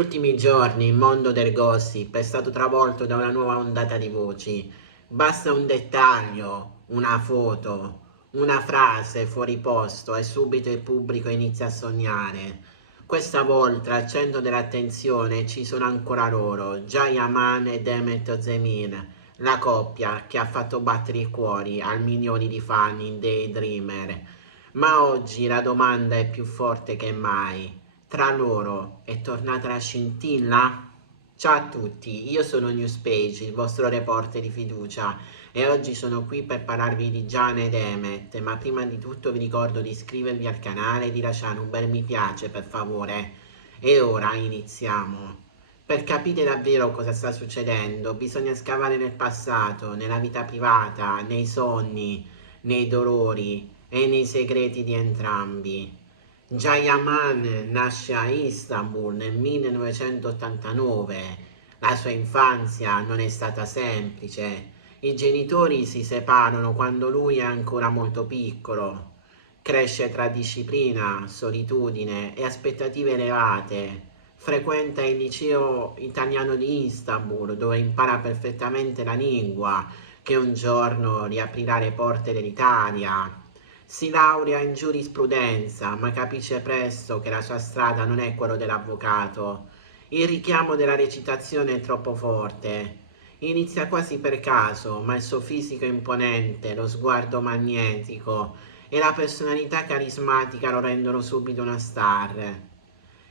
Ultimi giorni il mondo del gossip è stato travolto da una nuova ondata di voci. Basta un dettaglio, una foto, una frase fuori posto e subito il pubblico inizia a sognare. Questa volta al centro dell'attenzione ci sono ancora loro, Jaya Man e Demet Özdemir, la coppia che ha fatto battere i cuori a milioni di fan in Daydreamer. Ma oggi la domanda è più forte che mai. Tra loro è tornata la scintilla? Ciao a tutti, io sono Newspage, il vostro reporter di fiducia e oggi sono qui per parlarvi di Gian ed Emmet, ma prima di tutto vi ricordo di iscrivervi al canale e di lasciare un bel mi piace per favore. E ora iniziamo. Per capire davvero cosa sta succedendo bisogna scavare nel passato, nella vita privata, nei sogni, nei dolori e nei segreti di entrambi. Jayaman nasce a Istanbul nel 1989. La sua infanzia non è stata semplice. I genitori si separano quando lui è ancora molto piccolo. Cresce tra disciplina, solitudine e aspettative elevate. Frequenta il liceo italiano di Istanbul, dove impara perfettamente la lingua, che un giorno riaprirà le porte dell'Italia. Si laurea in giurisprudenza, ma capisce presto che la sua strada non è quello dell'avvocato. Il richiamo della recitazione è troppo forte. Inizia quasi per caso, ma il suo fisico imponente, lo sguardo magnetico e la personalità carismatica lo rendono subito una star.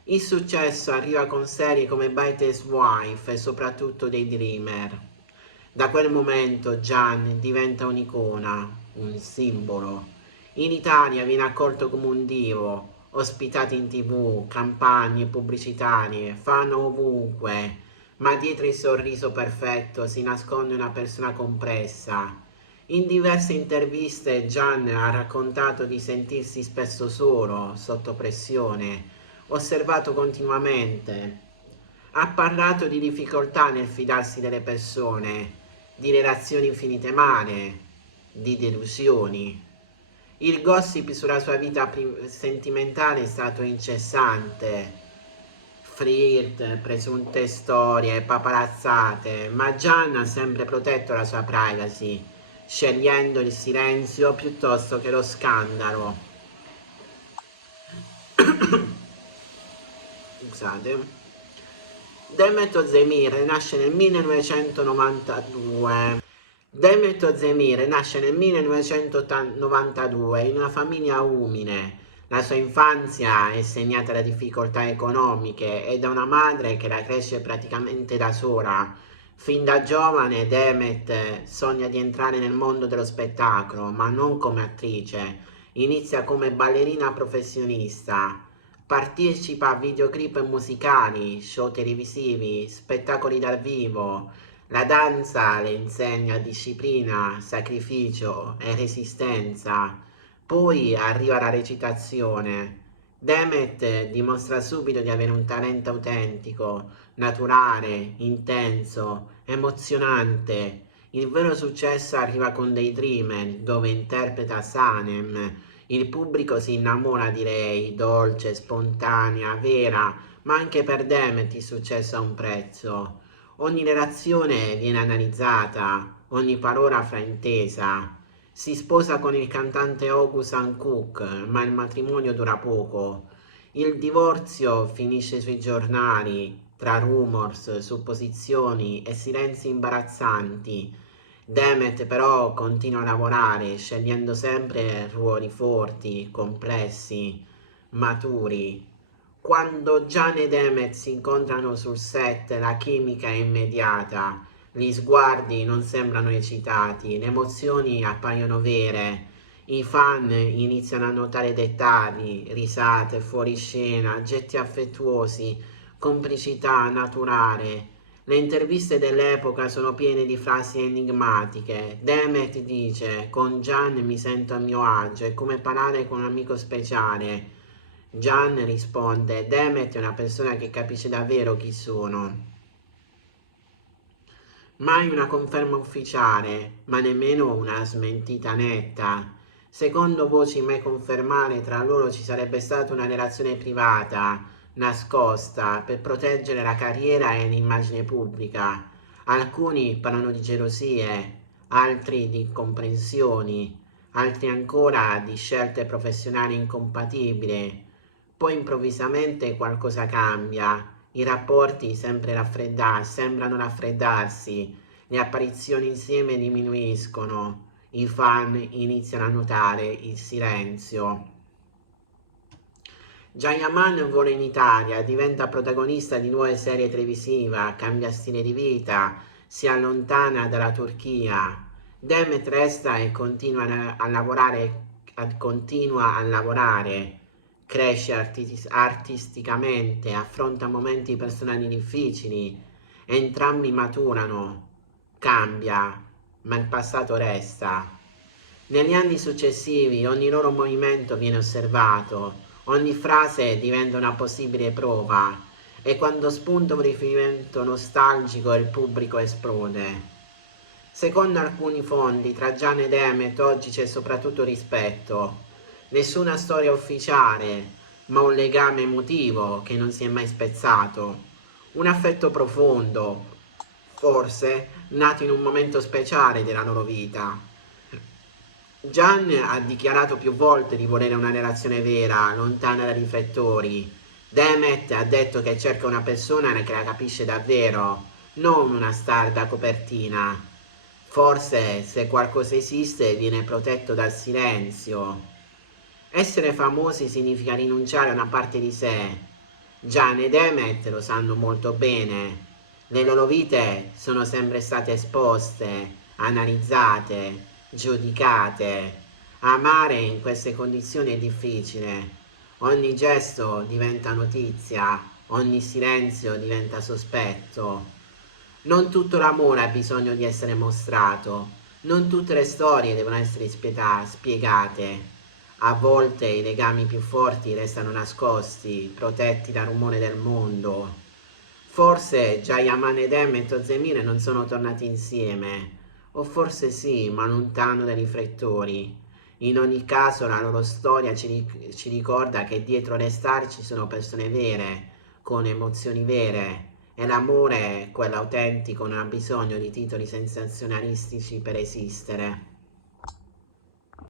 Il successo arriva con serie come Bates Wife e soprattutto dei Dreamer. Da quel momento Gian diventa un'icona, un simbolo. In Italia viene accolto come un divo, ospitato in TV, campagne pubblicitarie, fan ovunque, ma dietro il sorriso perfetto si nasconde una persona compressa. In diverse interviste Gian ha raccontato di sentirsi spesso solo, sotto pressione, osservato continuamente. Ha parlato di difficoltà nel fidarsi delle persone, di relazioni finite male, di delusioni. Il gossip sulla sua vita sentimentale è stato incessante. Flirt, presunte storie, paparazzate, ma Gian ha sempre protetto la sua privacy, scegliendo il silenzio piuttosto che lo scandalo. Scusate. Demet Özdemir nasce nel 1992. Demet Özdemir nasce nel 1992 in una famiglia umile. La sua infanzia è segnata da difficoltà economiche e da una madre che la cresce praticamente da sola. Fin da giovane Demet sogna di entrare nel mondo dello spettacolo, ma non come attrice. Inizia come ballerina professionista. Partecipa a videoclip musicali, show televisivi, spettacoli dal vivo. La danza le insegna disciplina, sacrificio e resistenza. Poi arriva la recitazione. Demet dimostra subito di avere un talento autentico, naturale, intenso, emozionante. Il vero successo arriva con Daydreamer, dove interpreta Sanem. Il pubblico si innamora di lei, dolce, spontanea, vera, ma anche per Demet il successo ha un prezzo. Ogni relazione viene analizzata, ogni parola fraintesa. Si sposa con il cantante August Hancock, ma il matrimonio dura poco. Il divorzio finisce sui giornali, tra rumors, supposizioni e silenzi imbarazzanti. Demet però continua a lavorare, scegliendo sempre ruoli forti, complessi, maturi. Quando Gian e Demet si incontrano sul set, la chimica è immediata. Gli sguardi non sembrano eccitati, le emozioni appaiono vere. I fan iniziano a notare dettagli, risate, fuoriscena, gesti affettuosi, complicità naturale. Le interviste dell'epoca sono piene di frasi enigmatiche. Demet dice: con Gian mi sento a mio agio, è come parlare con un amico speciale. Gian risponde: Demet è una persona che capisce davvero chi sono. Mai una conferma ufficiale, ma nemmeno una smentita netta. Secondo voci mai confermate, tra loro ci sarebbe stata una relazione privata, nascosta per proteggere la carriera e l'immagine pubblica. Alcuni parlano di gelosie, altri di incomprensioni, altri ancora di scelte professionali incompatibili. Poi improvvisamente qualcosa cambia, i rapporti sembrano raffreddarsi, le apparizioni insieme diminuiscono, i fan iniziano a notare il silenzio. Jayaman vola in Italia, diventa protagonista di nuove serie televisive, cambia stile di vita, si allontana dalla Turchia. Demet resta e continua a lavorare, cresce artisticamente, affronta momenti personali difficili, entrambi maturano, cambia, ma il passato resta. Negli anni successivi ogni loro movimento viene osservato, ogni frase diventa una possibile prova e quando spunta un riferimento nostalgico il pubblico esplode. Secondo alcuni fonti, tra Gian ed Demet oggi c'è soprattutto rispetto, nessuna storia ufficiale, ma un legame emotivo che non si è mai spezzato, un affetto profondo, forse nato in un momento speciale della loro vita. Gian ha dichiarato più volte di volere una relazione vera, lontana dai riflettori. Demet ha detto che cerca una persona che la capisce davvero, non una star da copertina. Forse, se qualcosa esiste, viene protetto dal silenzio. Essere famosi significa rinunciare a una parte di sé. Gian e Demet lo sanno molto bene. Le loro vite sono sempre state esposte, analizzate, giudicate. Amare in queste condizioni è difficile. Ogni gesto diventa notizia, ogni silenzio diventa sospetto. Non tutto l'amore ha bisogno di essere mostrato, non tutte le storie devono essere spiegate. A volte i legami più forti restano nascosti, protetti dal rumore del mondo. Forse Jayaman ed Demet Ozdemir non sono tornati insieme, o forse sì, ma lontano dai riflettori. In ogni caso la loro storia ci ricorda che dietro le star ci sono persone vere, con emozioni vere, e l'amore, quello autentico, non ha bisogno di titoli sensazionalistici per esistere.